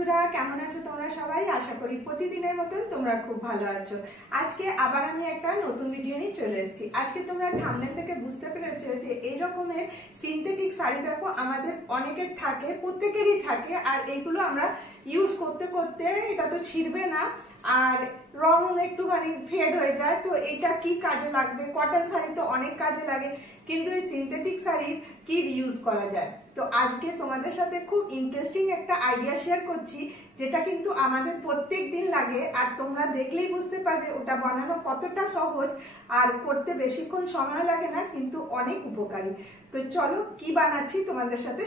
বন্ধুরা, কেমন আছো তোমরা সবাই? আশা করি প্রতিদিনের মতন তোমরা খুব ভালো আছো। আজকে আবার আমি একটা নতুন ভিডিও নিয়ে চলে এসেছি। আজকে তোমরা থাম্বনেল থেকে বুঝতে পেরেছো যে এই রকমের সিনথেটিক শাড়ি দেখো আমাদের অনেকের থাকে, প্রত্যেকেরই থাকে। আর এইগুলো আমরা ইউজ করতে করতে এটা তো ছিঁড়বে না, আর রং একটুখানি ফেড হয়ে যায়। তো এটা কি কাজে লাগবে? কটন শাড়ি তো অনেক কাজে লাগে, কিন্তু এই সিনথেটিক শাড়ির কি ইউজ করা যায়? তো আজকে তোমাদের সাথে খুব ইন্টারেস্টিং একটা আইডিয়া শেয়ার করছি, যেটা কিন্তু আমাদের প্রত্যেক দিন লাগে। আর তোমরা দেখলেই বুঝতে পারবে ওটা বানানো কতটা সহজ, আর করতে বেশিক্ষণ সময় লাগে না, কিন্তু অনেক উপকারী। তো চলো কি বানাচ্ছি তোমাদের সাথে।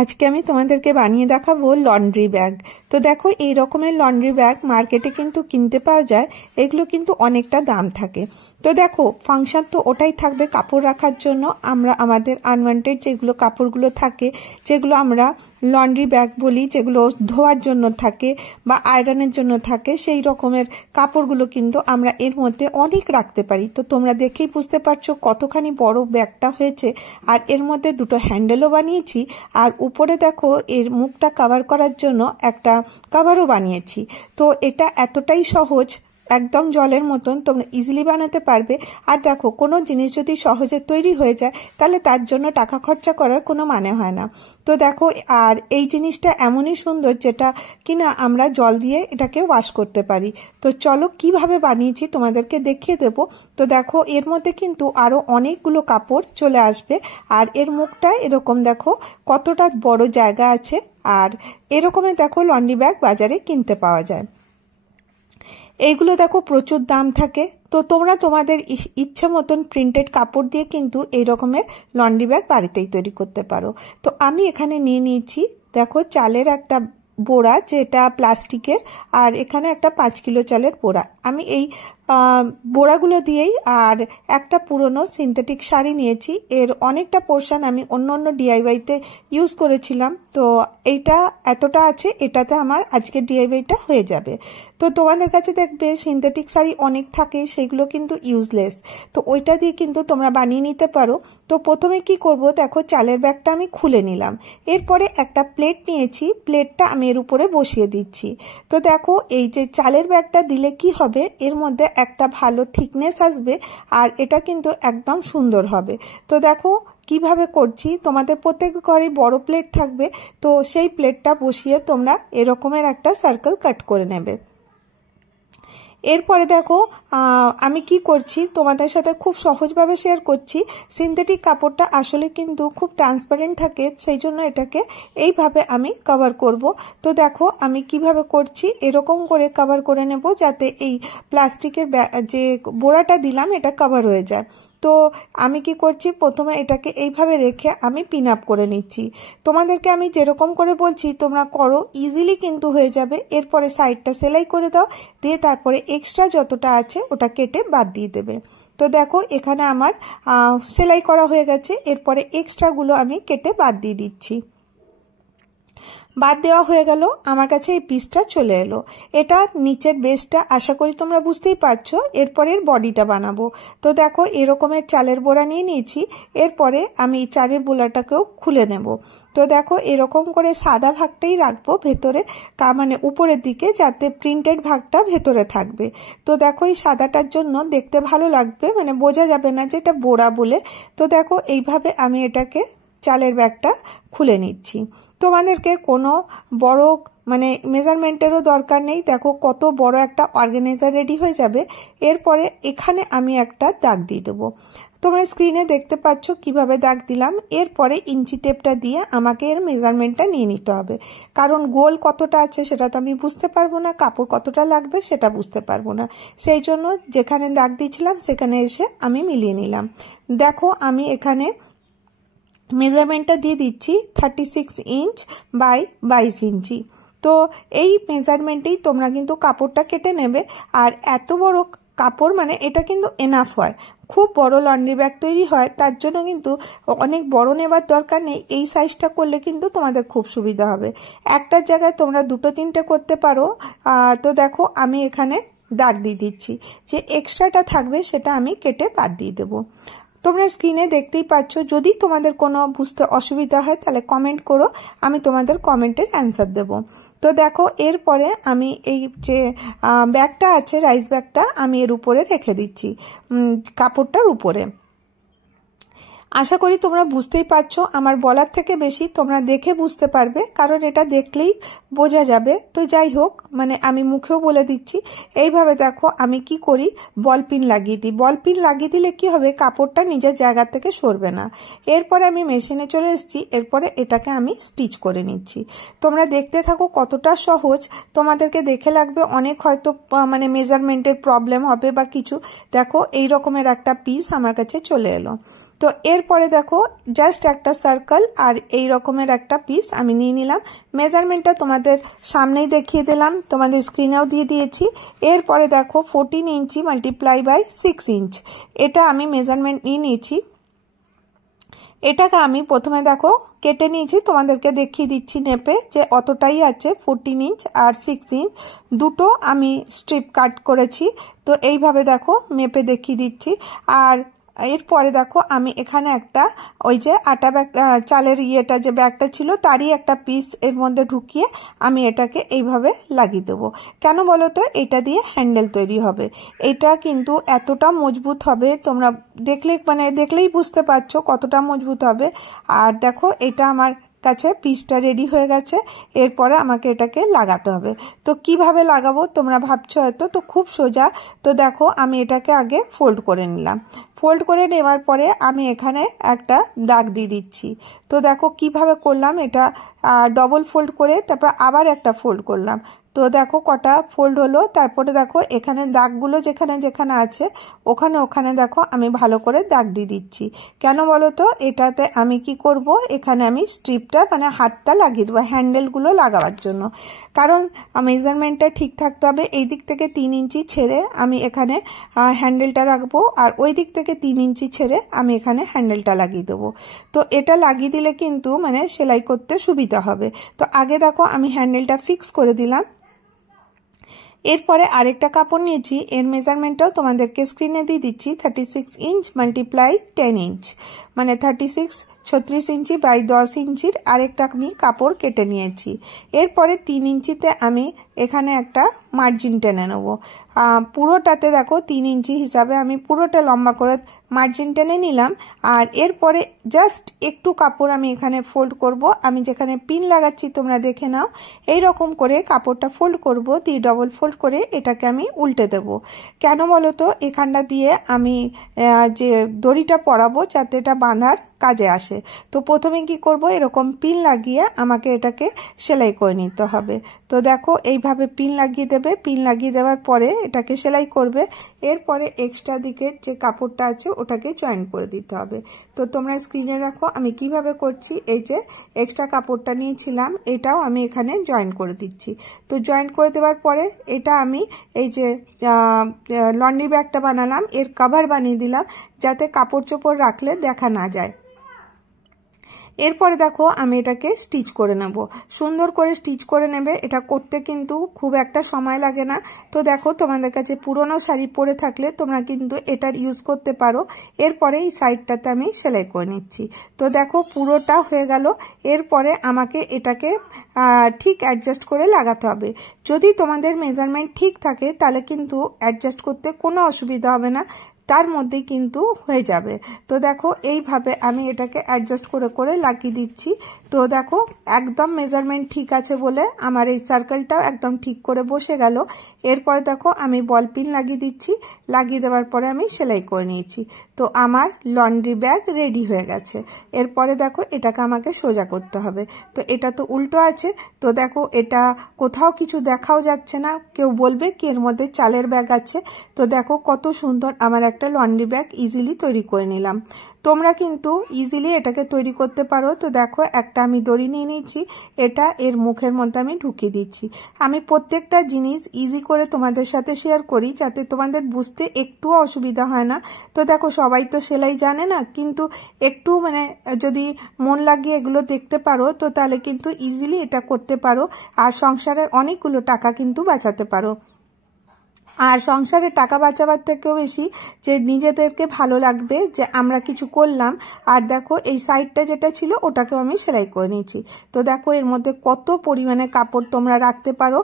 আজকে আমি তোমাদেরকে বানিয়ে দেখাবো লন্ড্রি ব্যাগ। তো দেখো, এই রকমের লন্ড্রি ব্যাগ মার্কেটে কিন্তু কিনতে পাওয়া যায়। এগুলো কিন্তু অনেকটা দাম থাকে। তো দেখো, ফাংশন তো ওটাই থাকবে, কাপড় রাখার জন্য। আমরা আমাদের আনওয়ান্টেড যেগুলো কাপড়গুলো থাকে, যেগুলো আমরা লন্ড্রি ব্যাগ বলি, যেগুলো ধোয়ার জন্য থাকে বা আয়রনের জন্য থাকে, সেই রকমের কাপড়গুলো কিন্তু আমরা এর মধ্যে অনেক রাখতে পারি। তো তোমরা দেখেই বুঝতে পারছো কতখানি বড় ব্যাগটা হয়েছে। আর এর মধ্যে দুটো হ্যান্ডেলও বানিয়েছি, আর উপরে দেখো এর মুখটা কভার করার জন্য একটা কভারও বানিয়েছি। তো এটা এতটাই সহজ, একদম জলের মতন, তোমরা ইজিলি বানাতে পারবে। আর দেখো, কোনো জিনিস যদি সহজে তৈরি হয়ে যায় তাহলে তার জন্য টাকা খরচা করার কোনো মানে হয় না। তো দেখো, আর এই জিনিসটা এমনই সুন্দর যেটা কিনা আমরা জল দিয়ে এটাকে ওয়াশ করতে পারি। তো চলো কিভাবে বানিয়েছি তোমাদেরকে দেখিয়ে দেব। তো দেখো, এর মধ্যে কিন্তু আরো অনেকগুলো কাপড় চলে আসবে। আর এর মুখটা এরকম দেখো কতটা বড় জায়গা আছে। আর এরকমের দেখো লন্ড্রি ব্যাগ বাজারে কিনতে পাওয়া যায়। এইগুলো দেখো প্রচুর দাম থাকে। তো তোমরা তোমাদের ইচ্ছা মতন প্রিন্টেড কাপড় দিয়ে কিন্তু এই রকমের লন্ড্রি ব্যাগ বাড়িতেই তৈরি করতে পারো। তো আমি এখানে নিয়ে নিয়েছি দেখো চালের একটা বোড়া, যেটা প্লাস্টিকের, আর এখানে একটা 5 কিলো চালের বোড়া। আমি এই বোড়াগুলো দিয়েই আর একটা পুরনো সিনথেটিক শাড়ি নিয়েছি। এর অনেকটা পোর্শন আমি অন্য অন্য ডিআইওয়াইতে ইউজ করেছিলাম। তো এইটা এতটা আছে, এটাতে আমার আজকে ডিআইওয়াইটা হয়ে যাবে। তো তোমাদের কাছে দেখবে সিনথেটিক শাড়ি অনেক থাকে, সেগুলো কিন্তু ইউজলেস। তো ওইটা দিয়ে কিন্তু তোমরা বানিয়ে নিতে পারো। তো প্রথমে কি করব, দেখো চালের ব্যাগটা আমি খুলে নিলাম। এরপরে একটা প্লেট নিয়েছি, প্লেটটা আমি এর উপরে বসিয়ে দিচ্ছি। তো দেখো, এই যে চালের ব্যাগটা দিলে কি হবে, এর মধ্যে একটা ভালো থিকনেস আসবে, আর এটা কিন্তু একদম সুন্দর হবে। তো দেখো কিভাবে করছি, তোমাদের প্রত্যেক ঘরে বড় প্লেট থাকবে। তো সেই প্লেটটা বসিয়ে তোমরা এরকমের একটা সার্কেল কাট করে নেবে। এরপরে দেখো আমি কি করছি তোমাদের সাথে খুব সহজভাবে শেয়ার করছি। সিনথেটিক কাপড়টা আসলে কিন্তু খুব ট্রান্সপারেন্ট থাকে, সেই জন্য এটাকে এইভাবে আমি কভার করব। তো দেখো আমি কিভাবে করছি, এরকম করে কভার করে নেব যাতে এই প্লাস্টিকের যে বোড়াটা দিলাম এটা কভার হয়ে যায়। তো আমি কি করছি, প্রথমে এটাকে এইভাবে রেখে আমি পিন আপ করে নিচ্ছি। তোমাদেরকে আমি যেরকম করে বলছি তোমরা করো, ইজিলি কিন্তু হয়ে যাবে। এরপরে সাইডটা সেলাই করে দাও, দিয়ে তারপরে এক্সট্রা যতটা আছে ওটা কেটে বাদ দিয়ে দেবে। তো দেখো এখানে আমার সেলাই করা হয়ে গেছে। এরপরে এক্সট্রাগুলো আমি কেটে বাদ দিয়ে দিচ্ছি। বাদ দেওয়া হয়ে গেল, আমার কাছে এই পিসটা চলে এলো। এটা নিচের বেসটা আশা করি তোমরা বুঝতেই পারছো। এরপরের বডিটা বানাবো। তো দেখো এরকমের চালের বোড়া নিয়ে নিয়েছি। এরপরে আমি এই চালের বোড়াটাকেও খুলে নেব। তো দেখো এরকম করে সাদা ভাগটাই রাখবো ভেতরে, মানে উপরের দিকে, যাতে প্রিন্টেড ভাগটা ভেতরে থাকবে। তো দেখো এই সাদাটার জন্য দেখতে ভালো লাগবে, মানে বোঝা যাবে না যে এটা বোড়া বলে। তো দেখো এইভাবে আমি এটাকে চালের ব্যাগটা খুলে নিচ্ছি। তোমাদেরকে কোনো বড় মানে মেজারমেন্টেরও দরকার নেই। দেখো কত বড় একটা অর্গানাইজার রেডি হয়ে যাবে। এরপরে এখানে আমি একটা দাগ দিয়ে দেবো। তোমরা স্ক্রিনে দেখতে পাচ্ছ কিভাবে দাগ দিলাম। এরপরে ইঞ্চি টেপটা দিয়ে আমাকে এর মেজারমেন্টটা নিয়ে নিতে হবে, কারণ গোল কতটা আছে সেটা তো আমি বুঝতে পারবো না, কাপড় কতটা লাগবে সেটা বুঝতে পারবো না। সেই জন্য যেখানে দাগ দিয়েছিলাম সেখানে এসে আমি মিলিয়ে নিলাম। দেখো আমি এখানে মেজারমেন্টটা দিয়ে দিচ্ছি 36 ইঞ্চ বাই 22 ইঞ্চি। তো এই মেজারমেন্টেই তোমরা কিন্তু কাপড়টা কেটে নেবে। আর এত বড় কাপড় মানে এটা কিন্তু এনাফ হয়। খুব বড় লন্ড্রি ব্যাগ তৈরি হয়, তার জন্য কিন্তু অনেক বড় নেবার দরকার নেই। এই সাইজটা করলে কিন্তু তোমাদের খুব সুবিধা হবে। একটার জায়গায় তোমরা 2-3টে করতে পারো। তো দেখো আমি এখানে দাগ দিয়ে দিচ্ছি, যে এক্সট্রাটা থাকবে সেটা আমি কেটে বাদ দিয়ে দেবো। তোমরা স্ক্রিনে দেখতেই পাচ্ছ। যদি তোমাদের কোনো বুঝতে অসুবিধা হয় তাহলে কমেন্ট করো, আমি তোমাদের কমেন্টের অ্যান্সার দেব। তো দেখো এরপরে আমি এই যে ব্যাগটা আছে, রাইস ব্যাগটা আমি এর উপরে রেখে দিচ্ছি, কাপড়টার উপরে। আশা করি তোমরা বুঝতেই পারছো, আমার বলার থেকে বেশি তোমরা দেখে বুঝতে পারবে, কারণ এটা দেখলেই বোঝা যাবে। তো যাই হোক, মানে আমি মুখেও বলে দিচ্ছি। এইভাবে দেখো আমি কি করি, বল পিন লাগিয়ে দিই। বল পিন লাগিয়ে দিলে কি হবে, কাপড়টা নিজের জায়গা থেকে সরবে না। এরপরে আমি মেশিনে চলে এসেছি, এরপরে এটাকে আমি স্টিচ করে নিচ্ছি। তোমরা দেখতে থাকো কতটা সহজ, তোমাদেরকে দেখে লাগবে অনেক হয়তো মানে মেজারমেন্টের প্রবলেম হবে বা কিছু। দেখো এই রকমের একটা পিস আমার কাছে চলে এলো। তো এরপরে দেখো জাস্ট একটা সার্কেল আর এই রকমের একটা পিস আমি নিয়ে নিলাম। মেজারমেন্টটা তোমাদের সামনেই দেখিয়ে দিলাম, তোমাদের স্ক্রিনেও দিয়ে দিয়েছি। এরপরে দেখো 14 ইঞ্চি মাল্টিপ্লাই বাই 6 ইঞ্চ, এটা আমি মেজারমেন্ট নিয়ে নিয়েছি। এটাকে আমি প্রথমে দেখো কেটে নিয়েছি, তোমাদেরকে দেখিয়ে দিচ্ছি নেপে যে অতটাই আছে। 14 ইঞ্চ আর 6 ইঞ্চ দুটো আমি স্ট্রিপ কাট করেছি। তো এইভাবে দেখো মেপে দেখিয়ে দিচ্ছি। আর এরপরে দেখো আমি এখানে একটা ওই যে আটা ব্যাগ, চালের ইয়েটা যে ব্যাগটা ছিল তারই একটা পিস এর মধ্যে ঢুকিয়ে আমি এটাকে এইভাবে লাগিয়ে দেবো। কেন বলো তো, এটা দিয়ে হ্যান্ডেল তৈরি হবে। এটা কিন্তু এতটা মজবুত হবে, তোমরা দেখলেই বুঝতে পারছো কতটা মজবুত হবে। আর দেখো এটা আমার কাছে পিসটা রেডি হয়ে গেছে। এরপরে আমাকে এটাকে লাগাতে হবে। তো কিভাবে লাগাবো তোমরা ভাবছো হয়তো, তো খুব সোজা। তো দেখো আমি এটাকে আগে ফোল্ড করে নিলাম। ফোল্ড করে নেওয়ার পরে আমি এখানে একটা দাগ দিয়ে দিচ্ছি। তো দেখো কিভাবে করলাম, এটা ডবল ফোল্ড করে তারপর আবার একটা ফোল্ড করলাম। তো দেখো কটা ফোল্ড হলো। তারপরে দেখো এখানে দাগগুলো যেখানে যেখানে আছে ওখানে দেখো আমি ভালো করে দাগ দিয়ে দিচ্ছি। কেন বলো তো, এটাতে আমি কি করব, এখানে আমি স্ট্রিপটা মানে হাতটা লাগিয়ে দেবো হ্যান্ডেলগুলো লাগাবার জন্য। কারণ মেজারমেন্টটা ঠিক থাকতে হবে। এই দিক থেকে 3 ইঞ্চি ছেড়ে আমি এখানে হ্যান্ডেলটা রাখবো, আর ওই দিক থেকে 3 ইঞ্চি ছেড়ে আমি এখানে হ্যান্ডেলটা লাগিয়ে দেবো। তো এটা লাগিয়ে দিলে কিন্তু মানে সেলাই করতে সুবিধা হবে। তো আগে দেখো আমি হ্যান্ডেলটা ফিক্স করে দিলাম। এরপরে আরেকটা কাপড় নিয়েছি, এর মেজারমেন্টটাও তোমাদেরকে স্ক্রিনে দিয়ে দিচ্ছি। 36 ইঞ্চ মাল্টিপ্লাই 10 ইঞ্চ মানে 36 ইঞ্চি বাই 10 ইঞ্চির আরেকটা আমি কাপড় কেটে নিয়েছি। এরপরে 3 ইঞ্চিতে আমি এখানে একটা মার্জিন টেনে নেব। পুরোটাতে দেখো 3 ইঞ্চি হিসাবে আমি পুরোটা লম্বা করে মার্জিন টেনে নিলাম। আর এরপরে জাস্ট একটু কাপড় আমি এখানে ফোল্ড করব। আমি যেখানে পিন লাগাচ্ছি তোমরা দেখে নাও, এই রকম করে কাপড়টা ফোল্ড করব, দিয়ে ডবল ফোল্ড করে এটাকে আমি উল্টে দেব। কেন বলো তো, এখানটা দিয়ে আমি যে দড়িটা পরাবো যাতে এটা বাঁধার কাজে আসে। তো প্রথমে কি করব, এরকম পিন লাগিয়ে আমাকে এটাকে সেলাই করে নিতে হবে। তো দেখো এইভাবে পিন লাগিয়ে দেবে, পিন লাগিয়ে দেওয়ার পরে এটাকে সেলাই করবে। এরপরে এক্সট্রা দিকের যে কাপড়টা আছে ওটাকে জয়েন করে দিতে হবে। তো তোমরা স্ক্রিনে দেখো আমি কিভাবে করছি। এই যে এক্সট্রা কাপড়টা নিয়েছিলাম এটাও আমি এখানে জয়েন করে দিচ্ছি। তো জয়েন করে দেওয়ার পরে এটা আমি এই যে লন্ড্রি ব্যাগটা বানালাম এর কভার বানিয়ে দিলাম, যাতে কাপড় চোপড় রাখলে দেখা না যায়। এরপরে দেখো আমি এটাকে স্টিচ করে নেব। সুন্দর করে স্টিচ করে নেবে, এটা করতে কিন্তু খুব একটা সময় লাগে না। তো দেখো তোমাদের কাছে পুরনো শাড়ি পরে থাকলে তোমরা কিন্তু এটার ইউজ করতে পারো। এরপরে এই সাইডটাতে আমি সেলাই করে নিচ্ছি। তো দেখো পুরোটা হয়ে গেল। এরপরে আমাকে এটাকে ঠিক অ্যাডজাস্ট করে লাগাতে হবে। যদি তোমাদের মেজারমেন্ট ঠিক থাকে তাহলে কিন্তু অ্যাডজাস্ট করতে কোনো অসুবিধা হবে না, তার মধ্যে কিন্তু হয়ে যাবে। তো দেখো এইভাবে আমি এটাকে অ্যাডজাস্ট করে করে লাগিয়ে দিচ্ছি। তো দেখো একদম মেজারমেন্ট ঠিক আছে বলে আমার এই সার্কেলটাও একদম ঠিক করে বসে গেল। এরপরে দেখো আমি বল পিন লাগিয়ে দিচ্ছি, লাগিয়ে দেওয়ার পরে আমি সেলাই করে নিয়েছি। তো আমার লন্ড্রি ব্যাগ রেডি হয়ে গেছে। এরপরে দেখো এটাকে আমাকে সোজা করতে হবে। তো এটা তো উল্টো আছে, তো দেখো এটা কোথাও কিছু দেখাও যাচ্ছে না, কেউ বলবে কি এর মধ্যে চালের ব্যাগ আছে। তো দেখো কত সুন্দর আমার একটা লন্ড্রি ব্যাগ ইজিলি তৈরি করে নিলাম। তোমরা কিন্তু ইজিলি এটাকে তৈরি করতে পারো। তো দেখো একটা আমি দড়ি নিয়ে নিয়েছি, এটা এর মুখের মধ্যে আমি ঢুকিয়ে দিচ্ছি। আমি প্রত্যেকটা জিনিস ইজি করে তোমাদের সাথে শেয়ার করি যাতে তোমাদের বুঝতে একটুও অসুবিধা হয় না। তো দেখো সবাই তো সেলাই জানে না, কিন্তু একটু মানে যদি মন লাগিয়ে এগুলো দেখতে পারো তো তাহলে কিন্তু ইজিলি এটা করতে পারো, আর সংসারের অনেকগুলো টাকা কিন্তু বাঁচাতে পারো। আর সংসারে টাকা বাঁচাবার থেকেও বেশি যে নিজেদেরকে ভালো লাগবে যে আমরা কিছু করলাম। আর দেখো এই সাইডটা যেটা ছিল ওটাকেও আমি সেলাই করে নিয়েছি। তো দেখো এর মধ্যে কত পরিমাণে কাপড় তোমরা রাখতে পারো।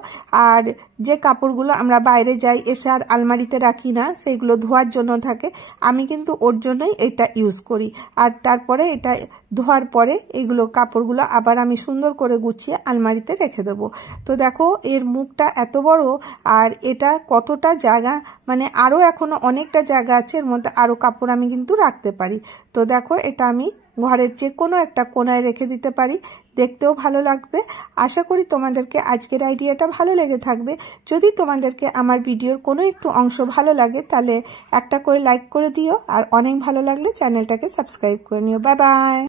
আর যে কাপড়গুলো আমরা বাইরে যাই এসে আর আলমারিতে রাখি না, সেইগুলো ধোয়ার জন্য থাকে, আমি কিন্তু ওর জন্যই এটা ইউজ করি। আর তারপরে এটা ধোয়ার পরে এইগুলো কাপড়গুলো আবার আমি সুন্দর করে গুছিয়ে আলমারিতে রেখে দেবো। তো দেখো এর মুখটা এত বড়, আর এটা কতটা জায়গা, মানে আরও এখনো অনেকটা জায়গা আছে, এর মধ্যে আরও কাপড় আমি কিন্তু রাখতে পারি। তো দেখো এটা আমি ঘরের যে কোনো একটা কোনায় রেখে দিতে পারি, দেখতেও ভালো লাগবে। আশা করি তোমাদেরকে আজকের আইডিয়াটা ভালো লেগে থাকবে। যদি তোমাদেরকে আমার ভিডিওর কোনো একটু অংশ ভালো লাগে তাহলে একটা করে লাইক করে দিও, আর অনেক ভালো লাগলে চ্যানেলটাকে সাবস্ক্রাইব করে নিও। Bye bye.